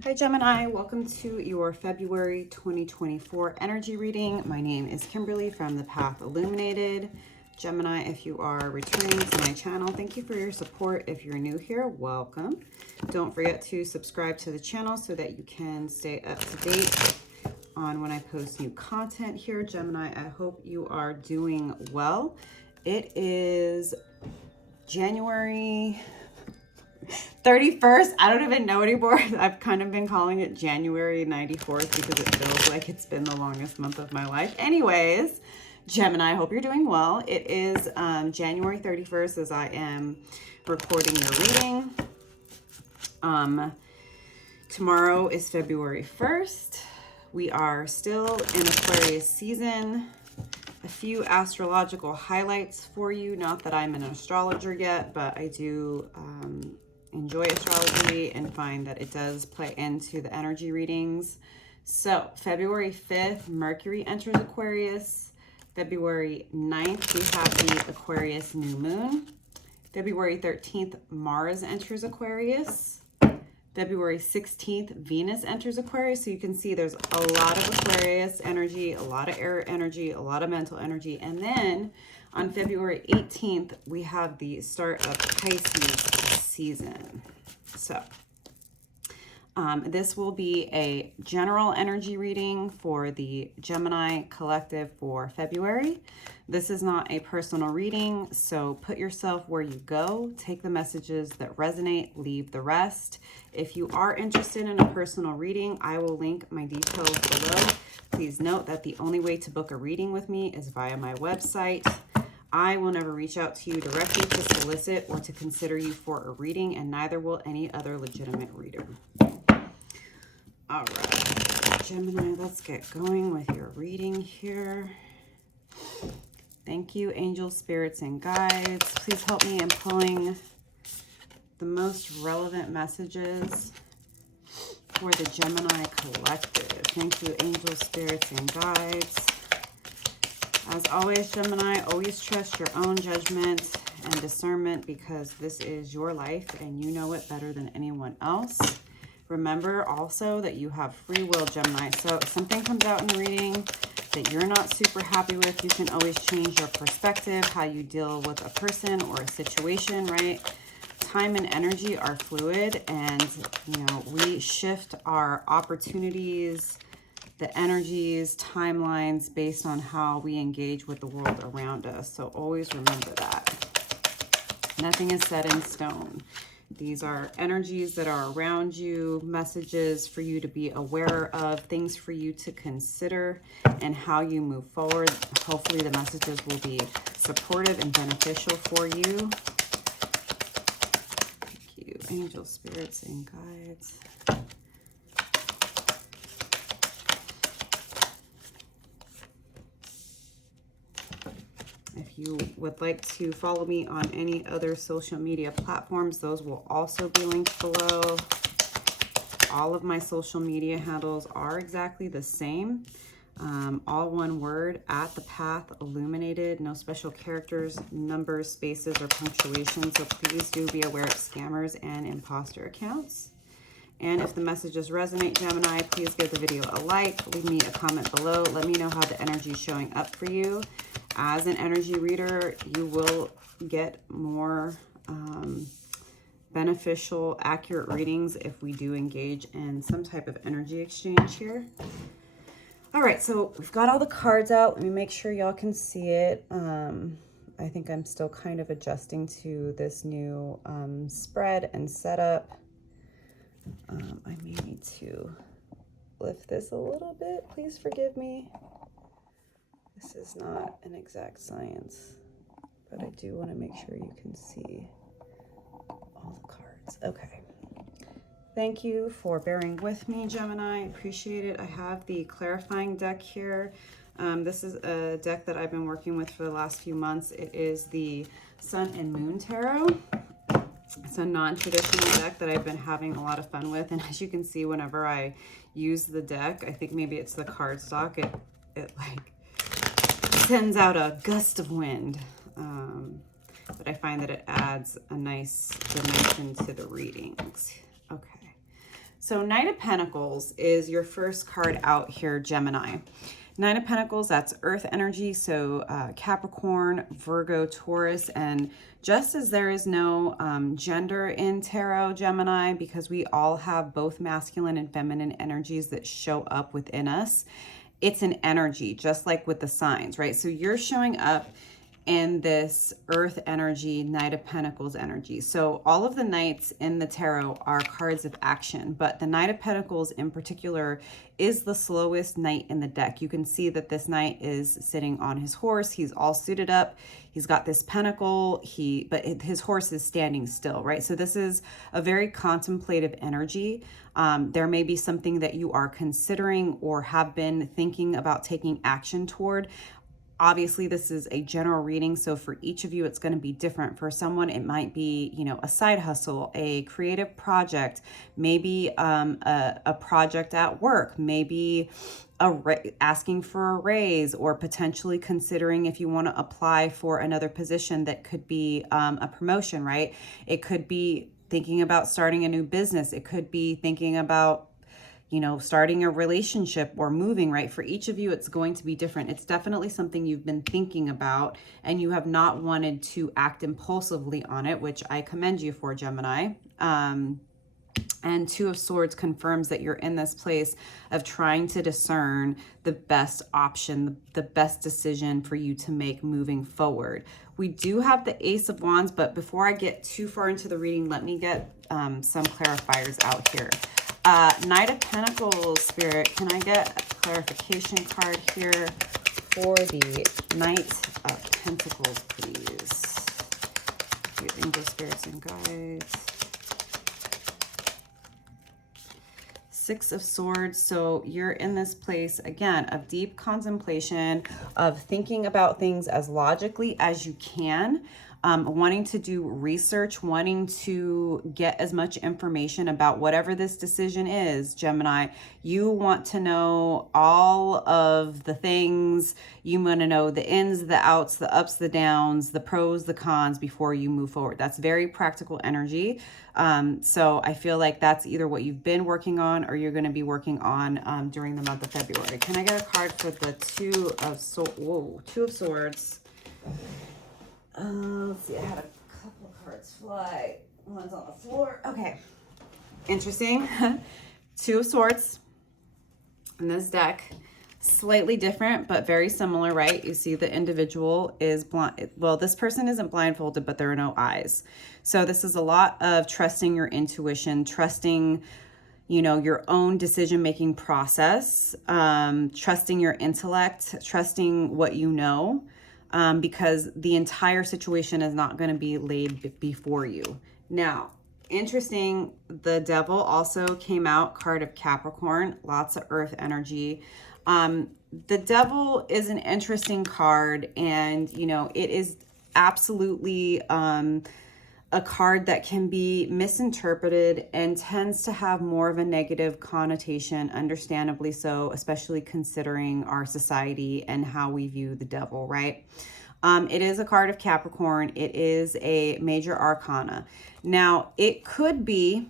Hi Gemini, welcome to your February 2024 energy reading. My name is Kimberly from the Path Illuminated. Gemini, if you are returning to my channel, thank you for your support. If you're new here, welcome. Don't forget to subscribe to the channel so that you can stay up to date on when I post new content here. Gemini, I hope you are doing well. It is January 31st. I don't even know anymore. I've kind of been calling it January 94th because it feels like it's been the longest month of my life. Anyways, Gemini, I hope you're doing well. It is January 31st as I am recording your reading. Tomorrow is February 1st. We are still in Aquarius season. A few astrological highlights for you. Not that I'm an astrologer yet, but I do enjoy astrology and find that it does play into the energy readings. So February 5th, Mercury enters Aquarius. February 9th, we have the Aquarius new moon. February 13th, Mars enters Aquarius. February 16th, Venus enters Aquarius. So you can see there's a lot of Aquarius energy, a lot of air energy, a lot of mental energy. And then on February 18th, we have the start of Pisces season. So this will be a general energy reading for the Gemini collective for February. This is not a personal reading, so put yourself where you go. Take the messages that resonate, leave the rest. If you are interested in a personal reading, I will link my details below. Please note that the only way to book a reading with me is via my website. I will never reach out to you directly to solicit or to consider you for a reading, and neither will any other legitimate reader. All right, Gemini, let's get going with your reading here. Thank you, angels, spirits, and guides. Please help me in pulling the most relevant messages for the Gemini collective. Thank you, angels, spirits, and guides. As always, Gemini, always trust your own judgment and discernment because this is your life and you know it better than anyone else. Remember also that you have free will, Gemini. So if something comes out in the reading that you're not super happy with, you can always change your perspective, how you deal with a person or a situation, right? Time and energy are fluid, and we shift our opportunities, the energies, timelines based on how we engage with the world around us. So always remember that. Nothing is set in stone. These are energies that are around you, messages for you to be aware of, things for you to consider, and how you move forward. Hopefully the messages will be supportive and beneficial for you. Thank you, angel, spirits, and guides. If you would like to follow me on any other social media platforms, those will also be linked below. All of my social media handles are exactly the same. All one word, at the Path Illuminated. No special characters, numbers, spaces, or punctuation. So please do be aware of scammers and imposter accounts. And if the messages resonate, Gemini, please give the video a like. Leave me a comment below. Let me know how the energy is showing up for you. As an energy reader, you will get more beneficial, accurate readings if we do engage in some type of energy exchange here. All right, so we've got all the cards out. Let me make sure y'all can see it. I think I'm still kind of adjusting to this new spread and setup. I may need to lift this a little bit. Please forgive me. This is not an exact science, but I do want to make sure you can see all the cards. Okay. Thank you for bearing with me, Gemini. I appreciate it. I have the clarifying deck here. This is a deck that I've been working with for the last few months. It is the Sun and Moon Tarot. It's a non-traditional deck that I've been having a lot of fun with. And as you can see, whenever I use the deck, I think maybe it's the cardstock, it like sends out a gust of wind. But I find that it adds a nice dimension to the readings. Okay. So Knight of Pentacles is your first card out here, Gemini. Nine of Pentacles, that's earth energy, so Capricorn, Virgo, Taurus, and just as there is no gender in tarot, Gemini, because we all have both masculine and feminine energies that show up within us, it's an energy, just like with the signs, right? So you're showing up in this earth energy, Knight of Pentacles energy. So all of the knights in the tarot are cards of action, but the Knight of Pentacles in particular is the slowest knight in the deck. You can see that this knight is sitting on his horse. He's all suited up. He's got this pentacle, but his horse is standing still, right? So this is a very contemplative energy. There may be something that you are considering or have been thinking about taking action toward. Obviously, this is a general reading, so for each of you, it's going to be different. For someone, it might be, a side hustle, a creative project, maybe a project at work, maybe asking for a raise, or potentially considering if you want to apply for another position that could be a promotion, right? It could be thinking about starting a new business. It could be thinking about starting a relationship or moving, right? For each of you, it's going to be different. It's definitely something you've been thinking about and you have not wanted to act impulsively on it, which I commend you for, Gemini. And Two of Swords confirms that you're in this place of trying to discern the best option, the best decision for you to make moving forward. We do have the Ace of Wands, but before I get too far into the reading, let me get some clarifiers out here. Knight of Pentacles, Spirit, can I get a clarification card here for the Knight of Pentacles, please? Your angel, spirits, and guides. Six of Swords. So you're in this place, again, of deep contemplation, of thinking about things as logically as you can. Wanting to do research, wanting to get as much information about whatever this decision is, Gemini. You want to know all of the things. You want to know the ins, the outs, the ups, the downs, the pros, the cons before you move forward. That's very practical energy. So I feel like that's either what you've been working on or you're going to be working on during the month of February. Can I get a card for the Two of Swords? Let's see, I had a couple of cards fly. One's on the floor. Okay. Interesting. Two of Swords in this deck. Slightly different, but very similar, right? You see the individual is blind. Well, this person isn't blindfolded, but there are no eyes. So this is a lot of trusting your intuition, trusting, your own decision-making process, trusting your intellect, trusting what you know. Because the entire situation is not going to be laid before you. Now, interesting, the Devil also came out, card of Capricorn, lots of earth energy. The Devil is an interesting card, and, it is absolutely a card that can be misinterpreted and tends to have more of a negative connotation, understandably so, especially considering our society and how we view the devil, right? It is a card of Capricorn. It is a major arcana. Now, it could be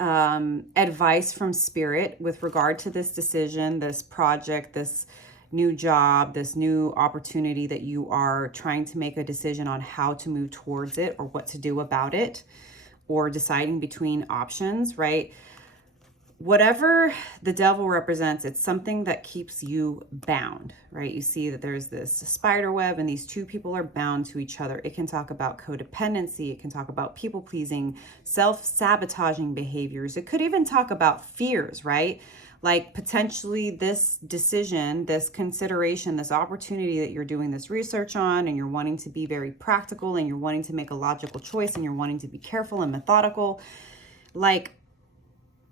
advice from spirit with regard to this decision, this project, this new job, this new opportunity that you are trying to make a decision on how to move towards it or what to do about it, or deciding between options, right? Whatever the Devil represents, it's something that keeps you bound, right? You see that there's this spider web and these two people are bound to each other. It can talk about codependency. It can talk about people-pleasing, self-sabotaging behaviors. It could even talk about fears, right? Like potentially this decision, this consideration, this opportunity that you're doing this research on, and you're wanting to be very practical, and you're wanting to make a logical choice, and you're wanting to be careful and methodical. Like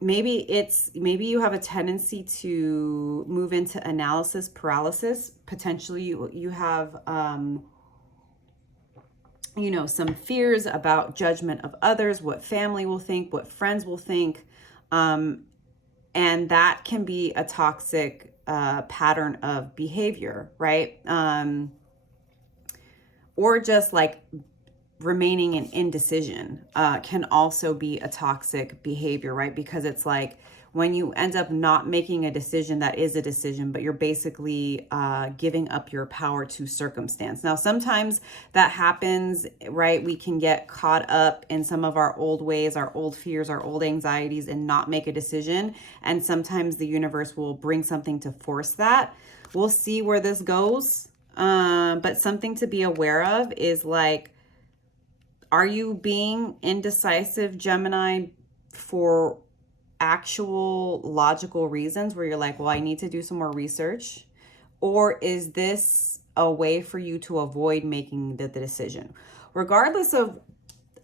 maybe you have a tendency to move into analysis paralysis. Potentially you have, some fears about judgment of others, what family will think, what friends will think. And that can be a toxic pattern of behavior, right? Or just like remaining in indecision can also be a toxic behavior, right? Because it's like when you end up not making a decision that is a decision, but you're basically giving up your power to circumstance. Now, sometimes that happens, right? We can get caught up in some of our old ways, our old fears, our old anxieties, and not make a decision. And sometimes the universe will bring something to force that. We'll see where this goes. But something to be aware of is like, are you being indecisive, Gemini, for actual logical reasons where you're like, well, I need to do some more research? Or is this a way for you to avoid making the decision? Regardless of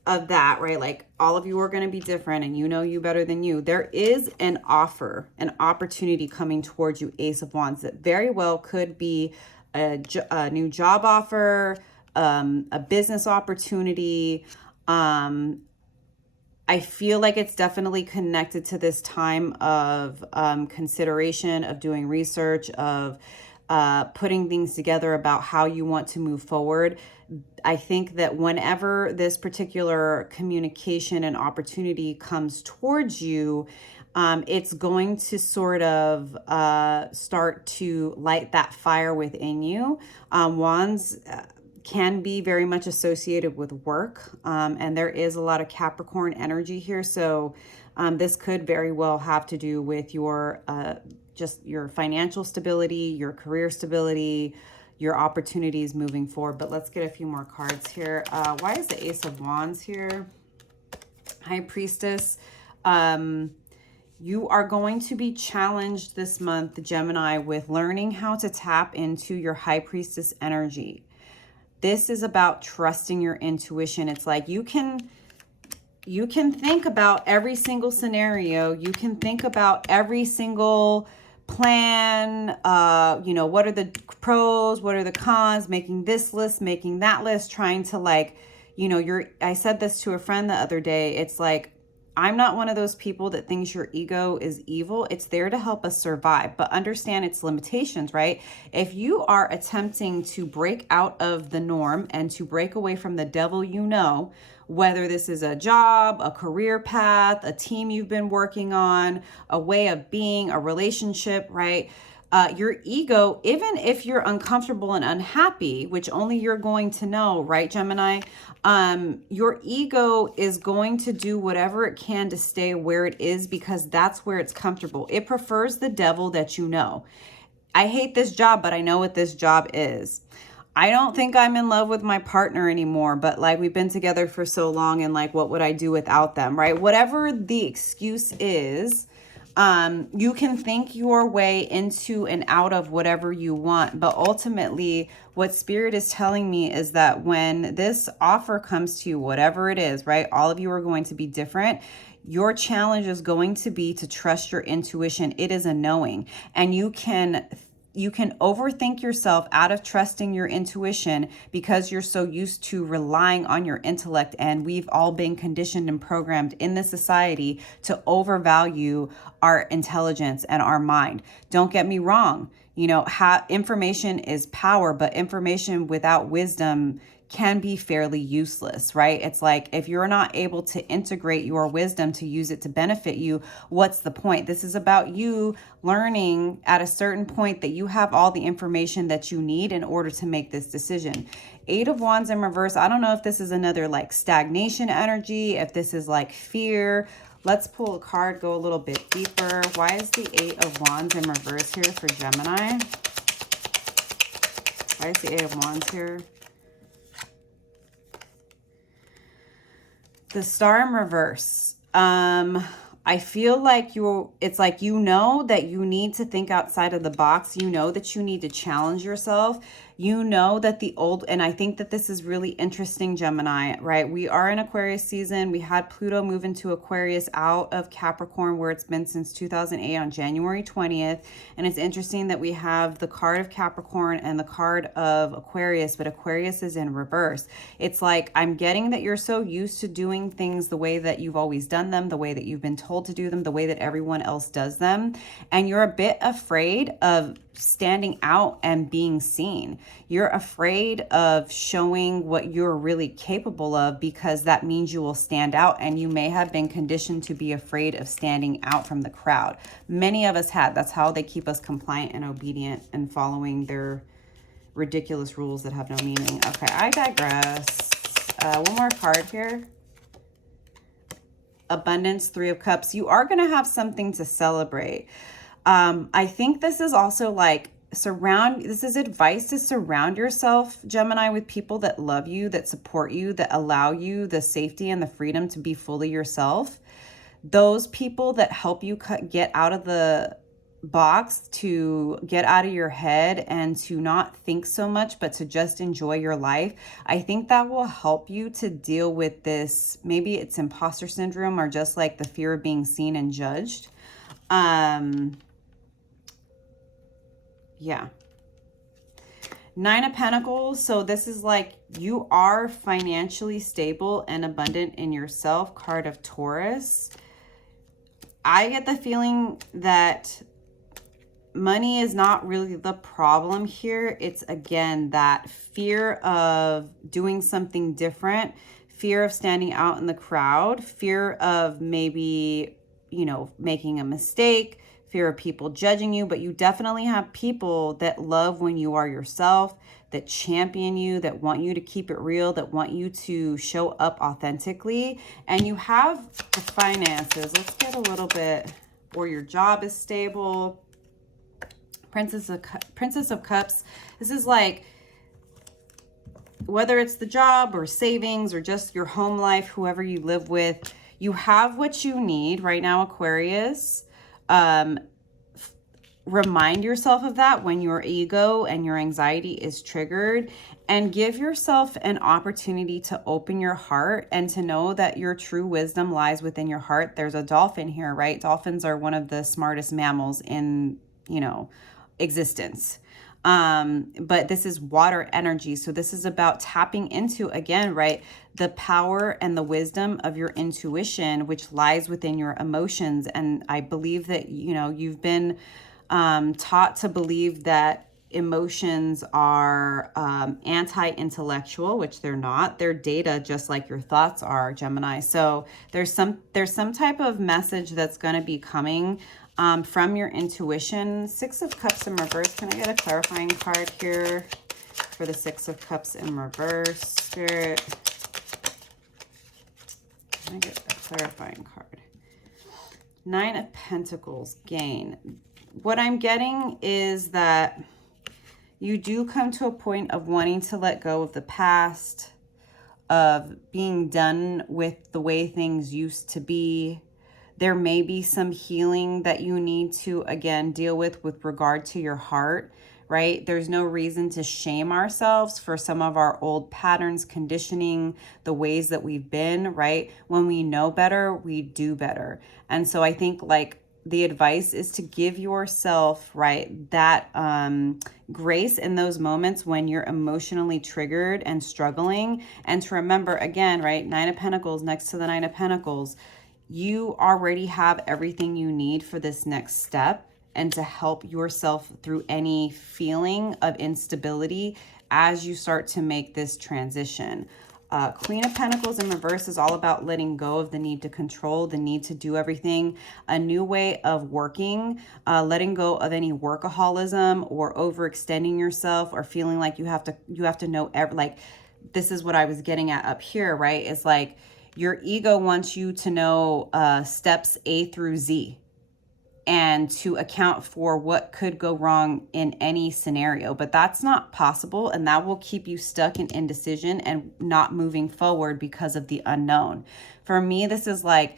that, right? Like, all of you are going to be different, and you know you better than you. There is an offer, an opportunity coming towards you, Ace of Wands, that very well could be a new job offer, a business opportunity. I feel like it's definitely connected to this time of consideration, of doing research, of putting things together about how you want to move forward. I think that whenever this particular communication and opportunity comes towards you, it's going to sort of start to light that fire within you. Wands can be very much associated with work, and there is a lot of Capricorn energy here. So this could very well have to do with your just your financial stability, your career stability, your opportunities moving forward. But let's get a few more cards here. Why is the Ace of Wands here? High Priestess. You are going to be challenged this month, Gemini, with learning how to tap into your High Priestess energy. This is about trusting your intuition. It's like you can think about every single scenario. You can think about every single plan. You know, what are the pros? What are the cons? Making this list, making that list, trying to like, you know, I said this to a friend the other day. It's like, I'm not one of those people that thinks your ego is evil. It's there to help us survive, but understand its limitations, right? If you are attempting to break out of the norm and to break away from the devil, you know, whether this is a job, a career path, a team you've been working on, a way of being, a relationship, right? Your ego, even if you're uncomfortable and unhappy, which only you're going to know, right, Gemini? Your ego is going to do whatever it can to stay where it is because that's where it's comfortable. It prefers the devil that you know. I hate this job, but I know what this job is. I don't think I'm in love with my partner anymore, but like we've been together for so long and like what would I do without them, right? Whatever the excuse is, you can think your way into and out of whatever you want. But ultimately, what Spirit is telling me is that when this offer comes to you, whatever it is, right? All of you are going to be different. Your challenge is going to be to trust your intuition. It is a knowing, and you can overthink yourself out of trusting your intuition because you're so used to relying on your intellect. And we've all been conditioned and programmed in this society to overvalue our intelligence and our mind. Don't get me wrong. You know, information is power, but information without wisdom can be fairly useless, right? It's like if you're not able to integrate your wisdom to use it to benefit you, what's the point? This is about you learning at a certain point that you have all the information that you need in order to make this decision. Eight of Wands in reverse. I don't know if this is another like stagnation energy, if this is like fear. Let's pull a card, go a little bit deeper. Why is the Eight of Wands in reverse here for Gemini? Why is the Eight of Wands here? The Star in reverse. I feel like it's like you know that you need to think outside of the box. You know that you need to challenge yourself. You know that and I think that this is really interesting, Gemini, right? We are in Aquarius season. We had Pluto move into Aquarius out of Capricorn, where it's been since 2008 on January 20th. And it's interesting that we have the card of Capricorn and the card of Aquarius, but Aquarius is in reverse. It's like, I'm getting that you're so used to doing things the way that you've always done them, the way that you've been told to do them, the way that everyone else does them. And you're a bit afraid of standing out and being seen. You're afraid of showing what you're really capable of because that means you will stand out, and you may have been conditioned to be afraid of standing out from the crowd. Many of us had. That's how they keep us compliant and obedient and following their ridiculous rules that have no meaning. Okay, I digress. One more card here. Abundance, Three of Cups. You are going to have something to celebrate. I think this is also like this is advice to surround yourself, Gemini, with people that love you, that support you, that allow you the safety and the freedom to be fully yourself. Those people that help you get out of the box, to get out of your head and to not think so much, but to just enjoy your life. I think that will help you to deal with this. Maybe it's imposter syndrome or just like the fear of being seen and judged. Yeah. Nine of Pentacles. So this is like you are financially stable and abundant in yourself. Card of Taurus. I get the feeling that money is not really the problem here. It's, again, that fear of doing something different, fear of standing out in the crowd, fear of maybe, you know, making a mistake, fear of people judging you. But you definitely have people that love when you are yourself, that champion you, that want you to keep it real, that want you to show up authentically. And you have the finances. Let's get a little bit, or your job is stable. Princess of Cups. This is like, whether it's the job or savings or just your home life, whoever you live with, you have what you need right now, Aquarius. Remind yourself of that when your ego and your anxiety is triggered, and give yourself an opportunity to open your heart and to know that your true wisdom lies within your heart. There's a dolphin here, right? Dolphins are one of the smartest mammals in, you know, existence. But this is water energy. So this is about tapping into, again, right, the power and the wisdom of your intuition, which lies within your emotions. And I believe that, you know, you've been taught to believe that emotions are anti-intellectual, which they're not. They're data, just like your thoughts are, Gemini. So there's some type of message that's going to be coming from your intuition. Six of Cups in reverse. Can I get a clarifying card here for the Six of Cups in reverse, Spirit? Can I get a clarifying card? Nine of Pentacles, gain. What I'm getting is that you do come to a point of wanting to let go of the past, of being done with the way things used to be. There may be some healing that you need to, again, deal with regard to your heart, right? There's no reason to shame ourselves for some of our old patterns, conditioning, the ways that we've been, right? When we know better, we do better. And so I think, like, the advice is to give yourself, right, that grace in those moments when you're emotionally triggered and struggling. And to remember, again, right, Nine of Pentacles next to the Nine of Pentacles, you already have everything you need for this next step and to help yourself through any feeling of instability as you start to make this transition. Queen of Pentacles in reverse is all about letting go of the need to control, the need to do everything, a new way of working, letting go of any workaholism or overextending yourself or feeling like you have to know like, this is what I was getting at up here, right? It's like your ego wants you to know steps A through Z and to account for what could go wrong in any scenario. But that's not possible, and that will keep you stuck in indecision and not moving forward because of the unknown. For me, this is like,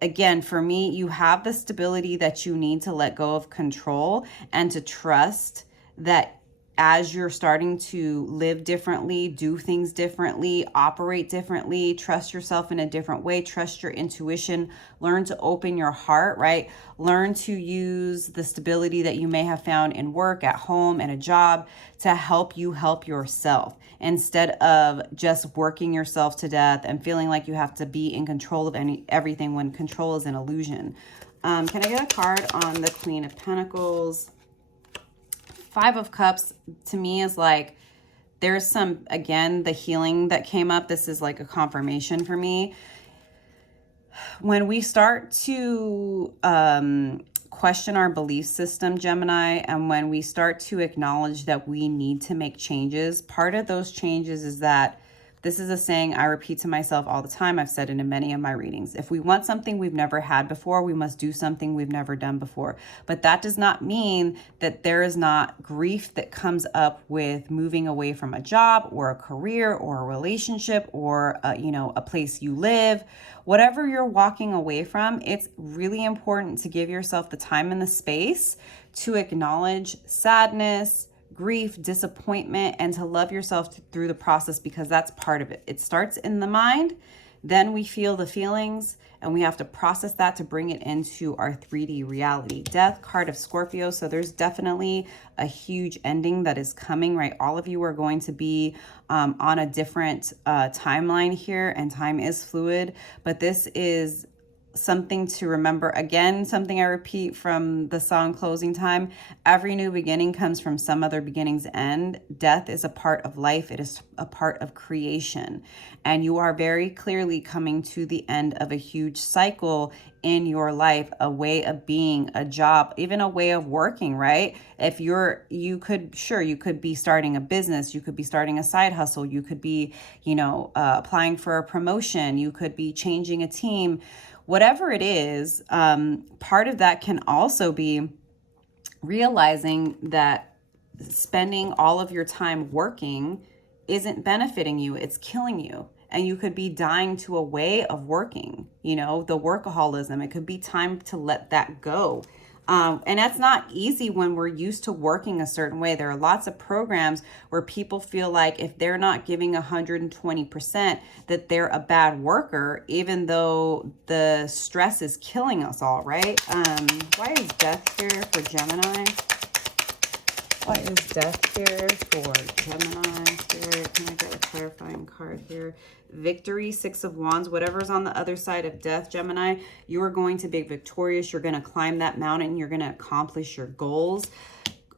again, for me, you have the stability that you need to let go of control and to trust that as you're starting to live differently, do things differently, operate differently, trust yourself in a different way, trust your intuition, learn to open your heart, right? Learn to use the stability that you may have found in work, at home, and a job to help you help yourself instead of just working yourself to death and feeling like you have to be in control of everything when control is an illusion. Can I get a card on the Queen of Pentacles? Five of Cups to me is like, there's some, again, the healing that came up. This is like a confirmation for me. When we start to question our belief system, Gemini, and when we start to acknowledge that we need to make changes, part of those changes is that this is a saying I repeat to myself all the time. I've said it in many of my readings. If we want something we've never had before, we must do something we've never done before. But that does not mean that there is not grief that comes up with moving away from a job or a career or a relationship or a place you live. Whatever you're walking away from, it's really important to give yourself the time and the space to acknowledge sadness, grief, disappointment, and to love yourself through the process, because that's part of it. It starts in the mind, then we feel the feelings, and we have to process that to bring it into our 3D reality. Death, card of Scorpio, so there's definitely a huge ending that is coming, right? All of you are going to be on a different timeline here, and time is fluid, but this is something to remember. Again, something I repeat from the song Closing Time: every new beginning comes from some other beginning's end. Death is a part of life. It is a part of creation. And you are very clearly coming to the end of a huge cycle in your life, a way of being, a job, even a way of working, right? If you could be starting a business, you could be starting a side hustle, you could be, applying for a promotion, you could be changing a team. Whatever it is, part of that can also be realizing that spending all of your time working isn't benefiting you, it's killing you. And you could be dying to a way of working, the workaholism. It could be time to let that go. And that's not easy when we're used to working a certain way. There are lots of programs where people feel like if they're not giving 120%, that they're a bad worker, even though the stress is killing us all, right? Why is death here for Gemini? What is death here for Gemini? Spirit, can I get a clarifying card here? Victory, Six of Wands. Whatever's on the other side of death, Gemini, you are going to be victorious. You're going to climb that mountain. You're going to accomplish your goals.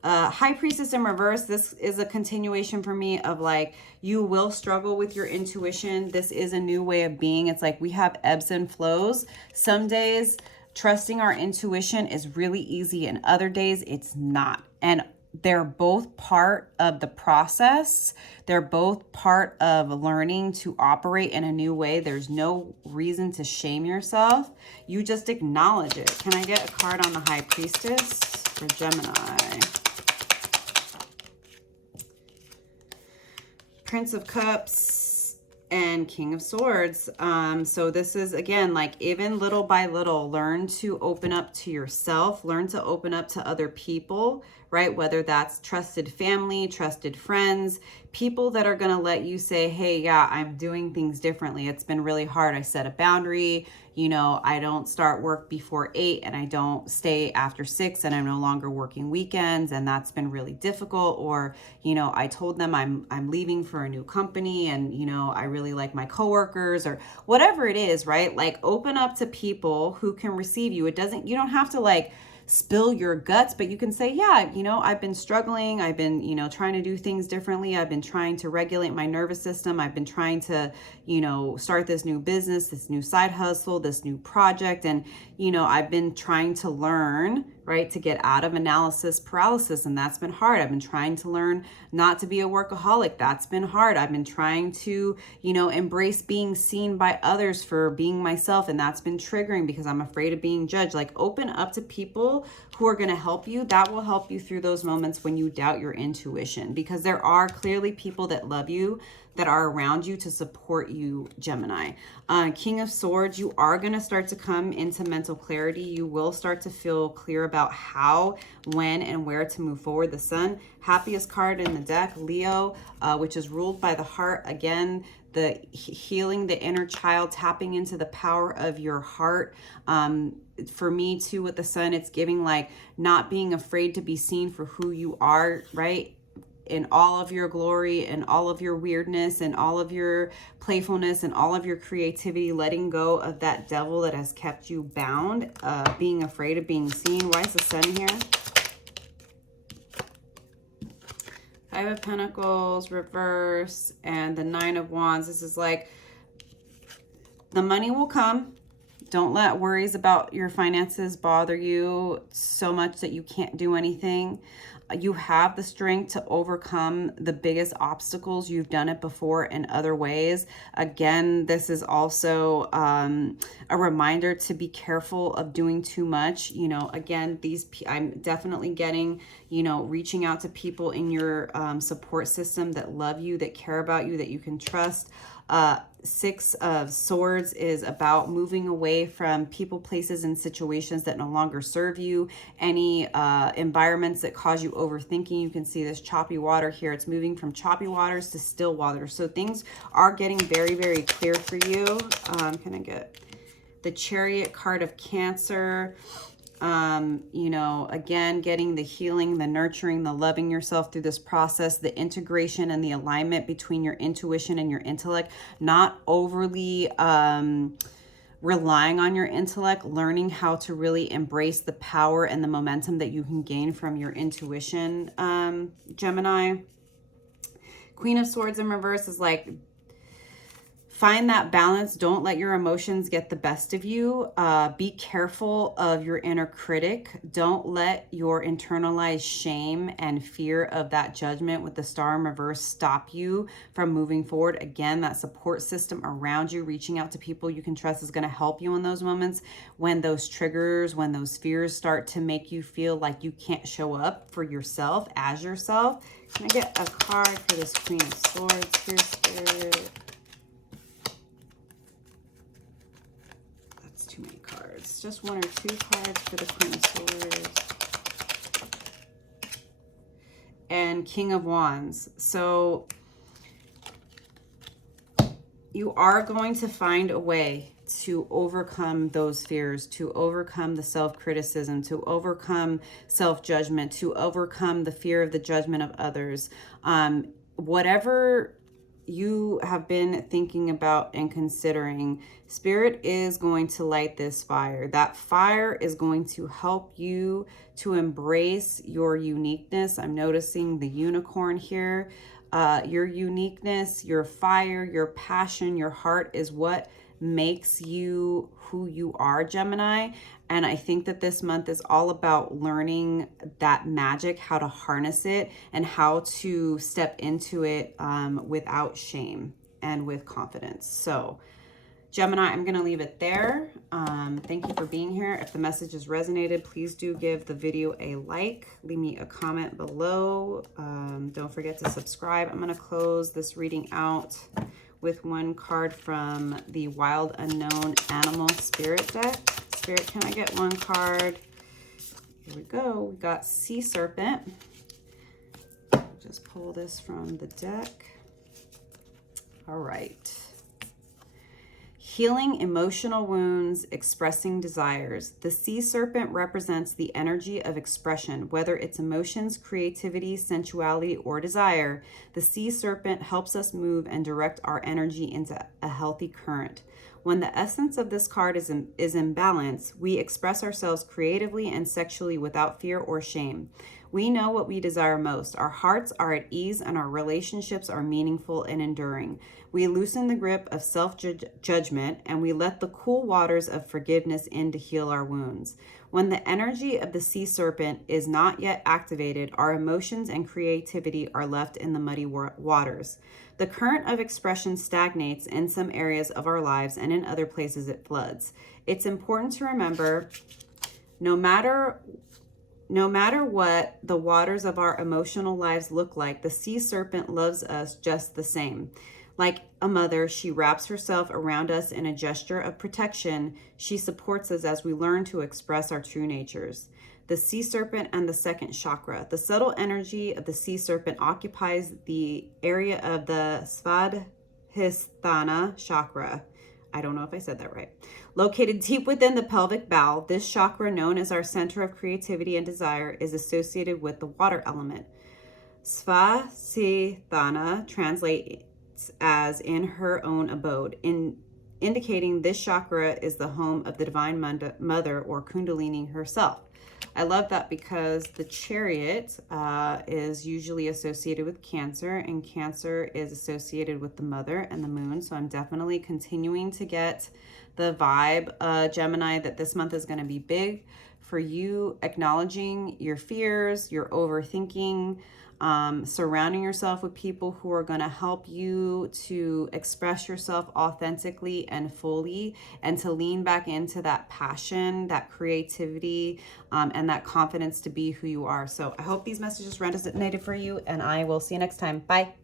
High Priestess in reverse. This is a continuation for me of like, you will struggle with your intuition. This is a new way of being. It's like we have ebbs and flows. Some days trusting our intuition is really easy, and other days it's not. And they're both part of the process. They're both part of learning to operate in a new way. There's no reason to shame yourself. You just acknowledge it. Can I get a card on the High Priestess for Gemini? Prince of Cups and King of Swords. So this is, again, like even little by little, learn to open up to yourself, learn to open up to other people, right? Whether that's trusted family, trusted friends, people that are going to let you say, hey, yeah, I'm doing things differently. It's been really hard. I set a boundary. I don't start work before 8 and I don't stay after 6, and I'm no longer working weekends, and that's been really difficult. Or, I told them I'm leaving for a new company, and, I really like my coworkers, or whatever it is, right? Like open up to people who can receive you. You don't have to like spill your guts, but you can say, yeah, I've been struggling. I've been, trying to do things differently. I've been trying to regulate my nervous system. I've been trying to, start this new business, this new side hustle, this new project. And, I've been trying to learn, right, to get out of analysis paralysis. And that's been hard. I've been trying to learn not to be a workaholic. That's been hard. I've been trying to, embrace being seen by others for being myself. And that's been triggering because I'm afraid of being judged. Like open up to people who are going to help you. That will help you through those moments when you doubt your intuition, because there are clearly people that love you, that are around you to support you, Gemini. King of Swords, you are going to start to come into mental clarity. You will start to feel clear about how, when, and where to move forward. The Sun, happiest card in the deck, Leo, which is ruled by the heart. Again, the healing the inner child, tapping into the power of your heart. For me too, with the Sun, it's giving like not being afraid to be seen for who you are, right? In all of your glory and all of your weirdness and all of your playfulness and all of your creativity, letting go of that devil that has kept you bound, being afraid of being seen. Why is the Sun here? Five of Pentacles, reverse, and the Nine of Wands. This is like, the money will come. Don't let worries about your finances bother you so much that you can't do anything. You have the strength to overcome the biggest obstacles. You've done it before in other ways. Again, this is also a reminder to be careful of doing too much. You know, again, I'm definitely getting, you know, reaching out to people in your support system that love you, that care about you, that you can trust. Six of Swords is about moving away from people, places, and situations that no longer serve you. Any environments that cause you overthinking. You can see this choppy water here. It's moving from choppy waters to still waters. So things are getting very, very clear for you. Can I get the Chariot card of Cancer? You know, again, getting the healing, the nurturing, the loving yourself through this process, the integration and the alignment between your intuition and your intellect, not overly relying on your intellect, learning how to really embrace the power and the momentum that you can gain from your intuition, Gemini. Queen of Swords in reverse is like, find that balance. Don't let your emotions get the best of you. Be careful of your inner critic. Don't let your internalized shame and fear of that judgment with the Star in reverse stop you from moving forward. Again, that support system around you, reaching out to people you can trust, is going to help you in those moments when those triggers, when those fears start to make you feel like you can't show up for yourself as yourself. Can I get a card for this Queen of Swords here, Spirit? Too many cards. Just one or two cards for the Queen of Swords. And King of Wands. So you are going to find a way to overcome those fears, to overcome the self-criticism, to overcome self-judgment, to overcome the fear of the judgment of others. Whatever you have been thinking about and considering, Spirit is going to light this fire. That fire is going to help you to embrace your uniqueness. I'm noticing the unicorn here. Your uniqueness, your fire, your passion, your heart is what makes you who you are, Gemini. And I think that this month is all about learning that magic, how to harness it, and how to step into it without shame and with confidence. So Gemini, I'm going to leave it there. Thank you for being here. If the message has resonated, please do give the video a like. Leave me a comment below. Don't forget to subscribe. I'm going to close this reading out with one card from the Wild Unknown Animal Spirit deck. Spirit, can I get one card? Here we go. We got Sea Serpent. Just pull this from the deck. All right. Healing emotional wounds, expressing desires. The sea serpent represents the energy of expression, whether it's emotions, creativity, sensuality, or desire. The sea serpent helps us move and direct our energy into a healthy current. When the essence of this card is in balance, we express ourselves creatively and sexually without fear or shame. We know what we desire most. Our hearts are at ease and our relationships are meaningful and enduring. We loosen the grip of self-judgment and we let the cool waters of forgiveness in to heal our wounds. When the energy of the sea serpent is not yet activated, our emotions and creativity are left in the muddy waters. The current of expression stagnates in some areas of our lives and in other places it floods. It's important to remember, no matter what the waters of our emotional lives look like, the sea serpent loves us just the same. Like a mother, she wraps herself around us in a gesture of protection. She supports us as we learn to express our true natures. The sea serpent and the second chakra. The subtle energy of the sea serpent occupies the area of the Svadhisthana chakra. I don't know if I said that right. Located deep within the pelvic bowl, this chakra, known as our center of creativity and desire, is associated with the water element. Svadhisthana translates as in her own abode, indicating this chakra is the home of the divine mother or Kundalini herself. I love that because the Chariot is usually associated with Cancer, and Cancer is associated with the Mother and the Moon. So I'm definitely continuing to get the vibe, Gemini, that this month is going to be big for you, acknowledging your fears, your overthinking, surrounding yourself with people who are going to help you to express yourself authentically and fully, and to lean back into that passion, that creativity, and that confidence to be who you are. So I hope these messages resonated for you, and I will see you next time. Bye.